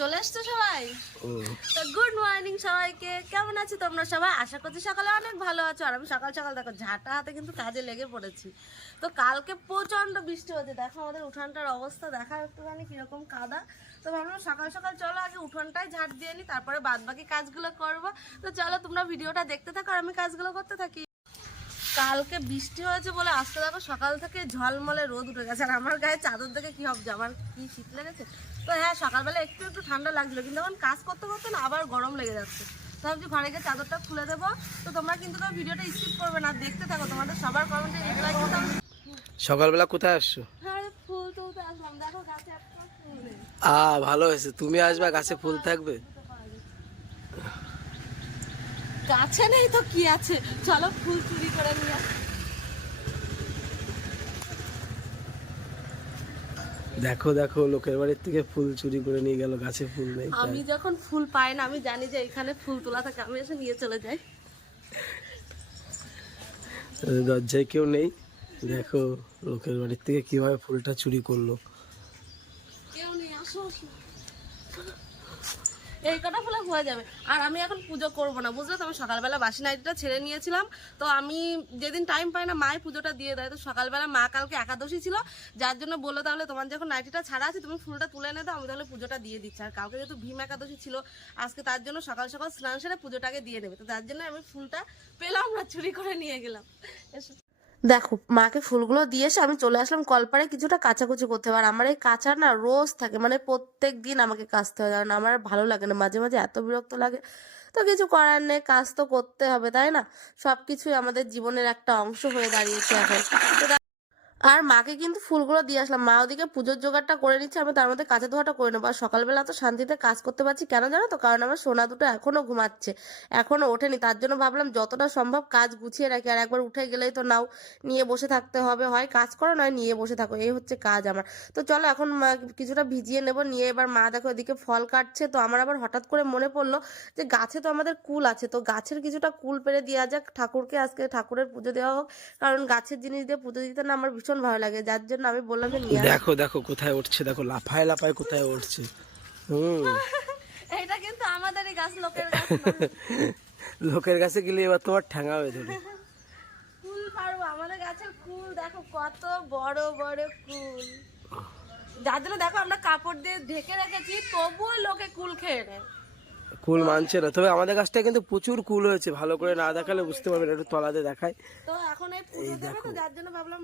চলে এসছো সবাই? তো গুড মর্নিং সবাইকে। কেমন আছো তোমরা সবাই? আশা করছি সকালে অনেক ভালো আছো। আর আমি সকাল সকাল দেখো ঝাঁটা হাতে কিন্তু কাজে লেগে পড়েছি। তো কালকে প্রচণ্ড বৃষ্টি হয়েছে। দেখো আমাদের উঠানটার অবস্থা দেখা একটুখানি কীরকম কাদা। তো ভাবলাম সকাল সকাল চলো আগে উঠোনটাই ঝাঁট দিয়ে নিই তারপরে বাদ বাকি কাজগুলো করব। তো চলো তোমরা ভিডিওটা দেখতে থাকো আর আমি কাজগুলো করতে থাকি। কালকে বৃষ্টি হয়েছে বলে আজকে দেখো সকাল থেকে ঝলমলে রোদ উঠে গেছে। আর আমার গায়ে চাদর দেখে কি হবে আমার কি শীত লেগেছে? তো হ্যাঁ সকালবেলা একটু একটু ঠান্ডা লাগছিল কিন্তু এখন কাজ করতে করতে না আবার গরম লেগে যাচ্ছে। তো ভাবছি ঘরে গিয়ে চাদরটা খুলে দেবো। তো তোমরা কিন্তু কেউ ভিডিওটা স্কিপ করবে না দেখতে থাকো তোমাদের সবার কমেন্টে রিপ্লাই কিন্তু সকালবেলা কোথায় আসছো? হ্যাঁ ফুল তুলতে আসলাম। দেখো গাছে একটা ফুল নেই। আ ভালো হয়েছে। তুমি আসবে গাছে ফুল থাকবে? গাছে নেই তো কি আছে? চলো ফুল চুরি করে নিয়ে দেখো দেখো লোকের বাড়ির থেকে ফুল চুরি করে নিয়ে গেল গাছে ফুল নেই আমি যখন ফুল পাই না আমি জানি যে এখানে ফুল তোলা থাকে আমি এসে নিয়ে চলে যাই। দরজায় কেউ নেই। দেখো লোকের বাড়ির থেকে কীভাবে ফুলটা চুরি করল। কেউ নেই আসো আসো। এই কটা ফুলে হয়ে যাবে। আর আমি এখন পুজো করব না, বুঝলে? তো আমি সকালবেলা বাসি নাইটিটা ছেড়ে নিয়েছিলাম। তো আমি যেদিন টাইম পাই না, মাই পুজোটা দিয়ে দেয়। তো সকালবেলা মা কালকে একাদশী ছিল, যার জন্য বলল তাহলে তোমার যখন নাইটিটা ছাড়া আছে, তুমি ফুলটা তুলে এনে দাও, আমি তাহলে পুজোটা দিয়ে দিচ্ছি। আর কালকে যেহেতু ভীম একাদশী ছিল, আজকে তার জন্য সকাল সকাল স্নান সেরে পুজোটাকে দিয়ে নেবে। তো তার জন্য আমি ফুলটা পেলাম না, চুরি করে নিয়ে গেলাম। এসো। দেখো, মাকে ফুলগুলো দিয়ে এসে আমি চলে আসলাম কলপারে কিছুটা কাচাকুচি করতে। আর আমার এই কাঁচা না রোজ থাকে মানে প্রত্যেক দিন আমাকে কাচতে হয়, কারণ আমার ভালো লাগে না, মাঝে মাঝে এত বিরক্ত লাগে। তো কিছু করার নেই, কাজ তো করতে হবে, তাই না? সব কিছুই আমাদের জীবনের একটা অংশ হয়ে দাঁড়িয়েছে এখন। আর মাকে কিন্তু ফুলগুলো দিয়ে আসলাম। মা ওদিকে পুজোর জোগাড়টা করে নিচ্ছে, আমি তার মধ্যে কাঁচা ধোয়াটা করে নেব। আর সকালবেলা তো শান্তিতে কাজ করতে পারছি কেন জানো তো? কারণ আমার সোনা দুটো এখনও ঘুমাচ্ছে, এখনও ওঠেনি। তার জন্য ভাবলাম যতটা সম্ভব কাজ গুছিয়ে রাখি। আর একবার উঠে গেলেই তো নাও, নিয়ে বসে থাকতে হবে। হয় কাজ করো, নয় নিয়ে বসে থাকো। এই হচ্ছে কাজ আমার। তো চলো এখন কিছুটা ভিজিয়ে নেব, নিয়ে এবার মা দেখো এদিকে ফল কাটছে। তো আমার আবার হঠাৎ করে মনে পড়ল যে গাছে তো আমাদের কুল আছে। তো গাছের কিছুটা কুল পেরে দেওয়া যাক ঠাকুরকে। আজকে ঠাকুরের পুজো দেওয়া হোক। কারণ গাছের জিনিস দিয়ে পুজো দিতে না আমার ভীষণ ভালো লাগে যার জন্য আমি বললাম যে নিয়ে দেখো দেখো কোথায় উঠছে দেখো লাফায় লাফায় কোথায় উঠছে। হুম। এটা কিন্তু আমাদেরই গাছ লোকের গাছ লোকের কাছে গেলে এবার তোমার ঠ্যাঙা হয়ে ধরে কুল পারব আমাদের গাছের কুল দেখো কত বড় বড় কুল যার জন্য দেখো আমরা কাপড় দিয়ে ঢেকে রেখেছি তবুও লোকে কুল খেয়ে নেয়। কুল মানছে না তবে আমাদের গাছটা কিন্তু প্রচুর কুল হয়েছে ভালো করে না দেখালে বুঝতে পারবেন একটু তলাতে দেখায়। তো এখন এই পুজো দেবে তো যার জন্য ভাবলাম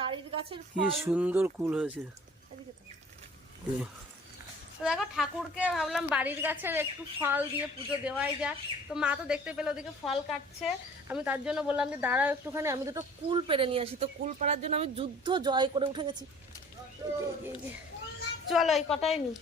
বাড়ির গাছের কি সুন্দর কুল হয়েছে। দেখো ঠাকুরকে ভাবলাম বাড়ির গাছের একটু ফল দিয়ে পুজো দেওয়াই যাক। তো মা তো দেখতে পেল ওদিকে ফল কাটছে। আমি তার জন্য বললাম যে দাঁড়াও একটুখানি আমি দুটো কুল পেরে নিয়ে আসি। তো কুল পাড়ার জন্য আমি যুদ্ধ জয় করে উঠে গেছি। চলো এই কটাই নি?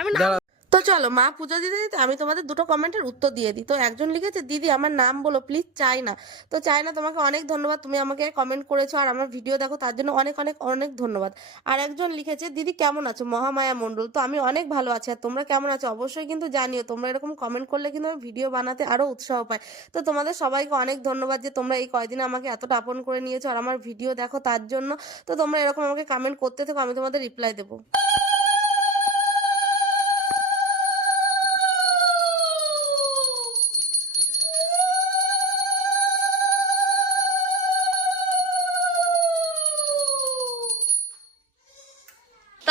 আমি না। তো চলো মা পুজো দিতে দিতে আমি তোমাদের দুটো কমেন্টের উত্তর দিয়ে দিই। তো একজন লিখেছে, দিদি, আমার নাম বলো প্লিজ চাই না তো চাই না তোমাকে অনেক ধন্যবাদ। তুমি আমাকে কমেন্ট করেছ আর আমার ভিডিও দেখো, তার জন্য অনেক অনেক অনেক ধন্যবাদ। আর একজন লিখেছে, দিদি, কেমন আছো? মহামায়া মণ্ডল, তো আমি অনেক ভালো আছি আর তোমরা কেমন আছো? অবশ্যই কিন্তু জানিও, তোমরা এরকম কমেন্ট করলে কিন্তু আমি ভিডিও বানাতে আরও উৎসাহ পাই। তো তোমাদের সবাইকে অনেক ধন্যবাদ যে তোমরা এই কয়দিনে আমাকে এতটা আপন করে নিয়েছো আর আমার ভিডিও দেখো তার জন্য। তো তোমরা এরকম আমাকে কমেন্ট করতে থাকো, আমি তোমাদের রিপ্লাই দেবো।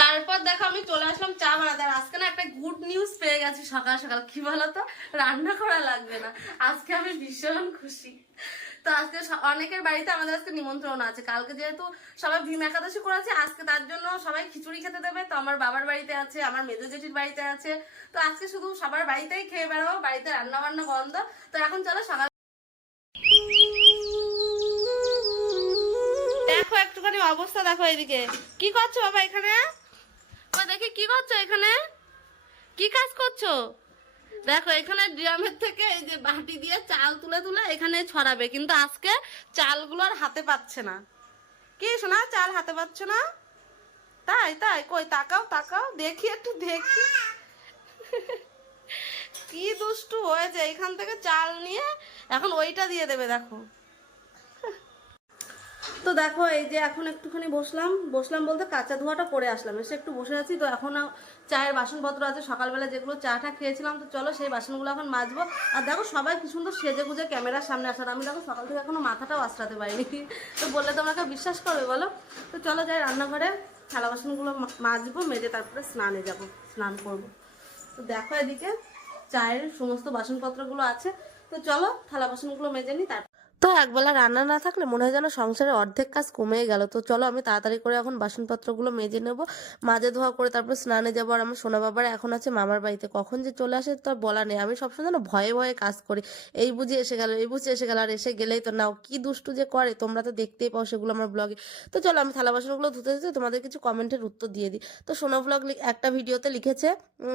তারপর দেখো আমি চলে আসলাম চা বানাতে। আর আজকে না একটা গুড নিউজ পেয়ে গেছি সকাল সকাল। কি বলতো? রান্না করা লাগবে না। আজকে আমি ভীষণ খুশি। তো আজকে অনেকের বাড়িতে আমাদের আজকে নিমন্ত্রণ আছে। কালকে যেহেতু সবাই ভীম একাদশী করেছে, আজকে তার জন্য সবাই খিচুড়ি খেতে দেবে। তো আমার বাবার বাড়িতে আছে, আমার মেজো জেঠির বাড়িতে আছে। তো আজকে শুধু সবার বাড়িতেই খেয়ে বেড়াবো, বাড়িতে রান্না বান্না বন্ধ। তো এখন চলো সকাল দেখো একটুখানি অবস্থা দেখো এদিকে। কি করছ বাবা এখানে? কি করছ এখানে? কি কাজ করছ? দেখো, এখানে ড্রামের থেকে এই যে বাটি দিয়ে চাল তুলে তুলে এখানে ছড়াবে, কিন্তু আজকে চালগুলো আর হাতে পাচ্ছে না। কি শোনা চাল হাতে পাচ্ছ না? তাই তাই, কই, তাকাও তাকাও, দেখি একটু, দেখি। কি দুষ্টু হয়েছে, এখান থেকে চাল নিয়ে এখন ওইটা দিয়ে দেবে, দেখো। তো দেখো, এই যে এখন একটুখানি বসলাম। বসলাম বলতে কাঁচা ধোয়াটা পরে আসলাম। এসে একটু বসে আছি, তো এখন চায়ের বাসনপত্র আছে। সকালবেলা যেগুলো চাটা খেয়েছিলাম, তো চলো সেই বাসনগুলো এখন মাজবো। আর দেখো, সবাই কি সুন্দর সেজে গুজে ক্যামেরার সামনে আসার। আমি দেখো, সকাল থেকে এখনও মাথাটাও আশ্রাতে পারিনি। তো বললে তোমরা কেউ বিশ্বাস করবে, বলো? তো চলো যাই রান্নাঘরে। থালা বাসনগুলো মাজবো, মেজে তারপরে স্নানে যাব, স্নান করব। তো দেখো এদিকে চায়ের সমস্ত বাসনপত্রগুলো আছে। তো চলো, থালা বাসনগুলো মেজে নিই, তারপর তো একবেলা রান্না না থাকলে মনে হয় যেন সংসারের অর্ধেক কাজ কমেই গেল। তো চলো আমি তাড়াতাড়ি করে এখন বাসনপত্রগুলো মেজে নেব, মাজে ধোয়া করে তারপর স্নানে যাব আর আমার সোনা বাবার এখন আছে মামার বাড়িতে। কখন যে চলে আসে তো বলা নেই। আমি সবসময় যেন ভয়ে ভয়ে কাজ করি। এই বুঝে এসে গেল, এই বুঝে এসে গেল, আর এসে গেলেই তো নাও। কি দুষ্টু যে করে, তোমরা তো দেখতেই পাও সেগুলো আমার ব্লগে তো চলো আমি থালা বাসনগুলো ধুতে ধুতে তোমাদের কিছু কমেন্টের উত্তর দিয়ে দিই। তো সোনা ব্লগ একটা ভিডিওতে লিখেছে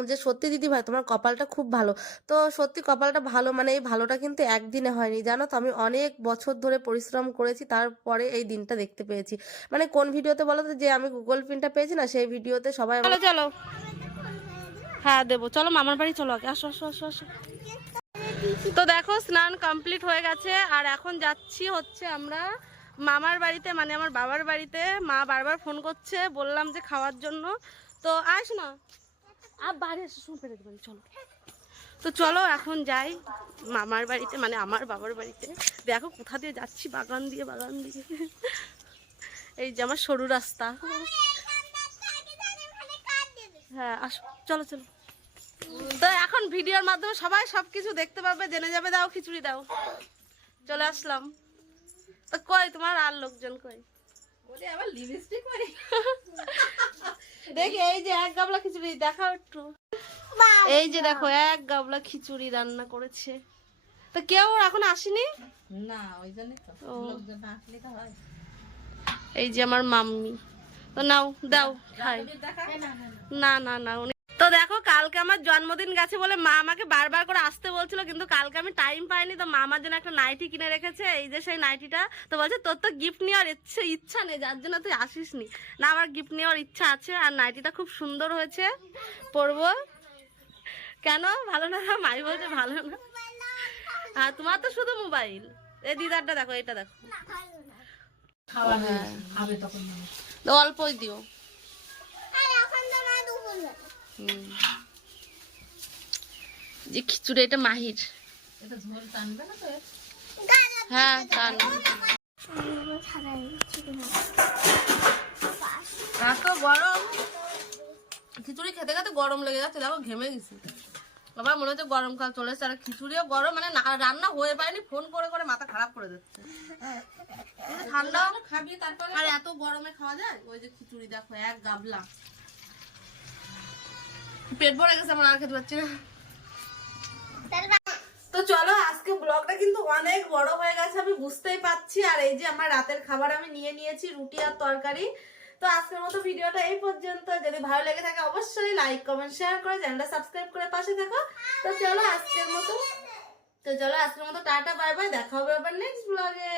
যে, সত্যি দিদি ভাই, তোমার কপালটা খুব ভালো। তো সত্যি কপালটা ভালো মানে এই ভালোটা কিন্তু একদিনে হয়নি। জানো তো আমি অনেক বছর ধরে পরিশ্রম করেছি তারপরে এই দিনটা দেখতে পেয়েছি। মানে কোন ভিডিওতে বলো তো যে আমি গুগল পিনটা পেয়েছি না সেই ভিডিওতে সবাই চলো চলো। হ্যাঁ দেবো। চলো মামার বাড়ি চলো আগে। আসো আসো আসো আসো। তো দেখো স্নান কমপ্লিট হয়ে গেছে আর এখন যাচ্ছি হচ্ছে আমরা মামার বাড়িতে মানে আমার বাবার বাড়িতে। মা বারবার ফোন করছে বললাম যে খাওয়ার জন্য। তো আস না আর বাড়ি এসে শুনে ফেলে দেবেন চলো। তো চলো এখন যাই মামার বাড়িতে মানে আমার বাবার বাড়িতে। দেখো কোথা দিয়ে যাচ্ছি বাগান দিয়ে বাগান দিয়ে। এই যে আমার সরু রাস্তা। হ্যাঁ আসো চলো চলো। তো এখন ভিডিওর মাধ্যমে সবাই সবকিছু দেখতে পাবে জেনে যাবে দাও খিচুড়ি দাও। চলে আসলাম। তো কই তোমার আর লোকজন কই? দেখি এই যে এক গাবলা খিচুড়ি দেখাও একটু। এই যে দেখো এক গাবলা খিচুড়ি রান্না করেছে। তো কেউ এখন আসেনি? না ওই জন্য তো। হয়। এই যে আমার মাম্মি। তো নাও দাও খাই। না না না। উনি তো দেখো কালকে আমার জন্মদিন গেছে বলে মা আমাকে বারবার করে আসতে বলছিল কিন্তু কালকে আমি টাইম পাইনি তো মা আমার জন্য একটা নাইটি কিনে রেখেছে। এই যে সেই নাইটিটা তো বলছে তোর তো গিফট নেওয়ার ইচ্ছে ইচ্ছা নেই যার জন্য তুই আসিস নি না আমার গিফট নেওয়ার ইচ্ছা আছে আর নাইটিটা খুব সুন্দর হয়েছে। পরবো। কেন? ভালো না মাই বলছে ভালো না। আর তোমার তো শুধু মোবাইল। এই দিদারটা দেখো এটা দেখো। খাওয়া হয়ে অল্পই দিও। যে খিচুড়ি এটা মাহির? হ্যাঁ টান এত গরম। খিচুড়ি খেতে খেতে গরম লেগে যাচ্ছে দেখো ঘেমে গেছি। আবার মনে হচ্ছে গরমকাল চলে এসেছে। আর খিচুড়িও গরম মানে রান্না হয়ে পারেনি ফোন করে করে মাথা খারাপ করে দিচ্ছে। ঠান্ডা? খাবি তারপরে আর এত গরমে খাওয়া যায়? ওই যে খিচুড়ি দেখো এক গাবলা পেট ভরে গেছে আমার আর খেতে পারছি না। তো চলো আজকে ব্লগটা কিন্তু অনেক বড় হয়ে গেছে আমি বুঝতেই পারছি। আর এই যে আমার রাতের খাবার আমি নিয়ে নিয়েছি রুটি আর তরকারি। তো আজকের মতো ভিডিওটা এই পর্যন্ত। যদি ভালো লেগে থাকে, অবশ্যই লাইক কমেন্ট শেয়ার করে চ্যানেলটা সাবস্ক্রাইব করে পাশে থাকো। তো চলো আজকের মতো তো চলো আজকের মতো টাটা বাই বাই দেখা হবে আবার নেক্সট ব্লগে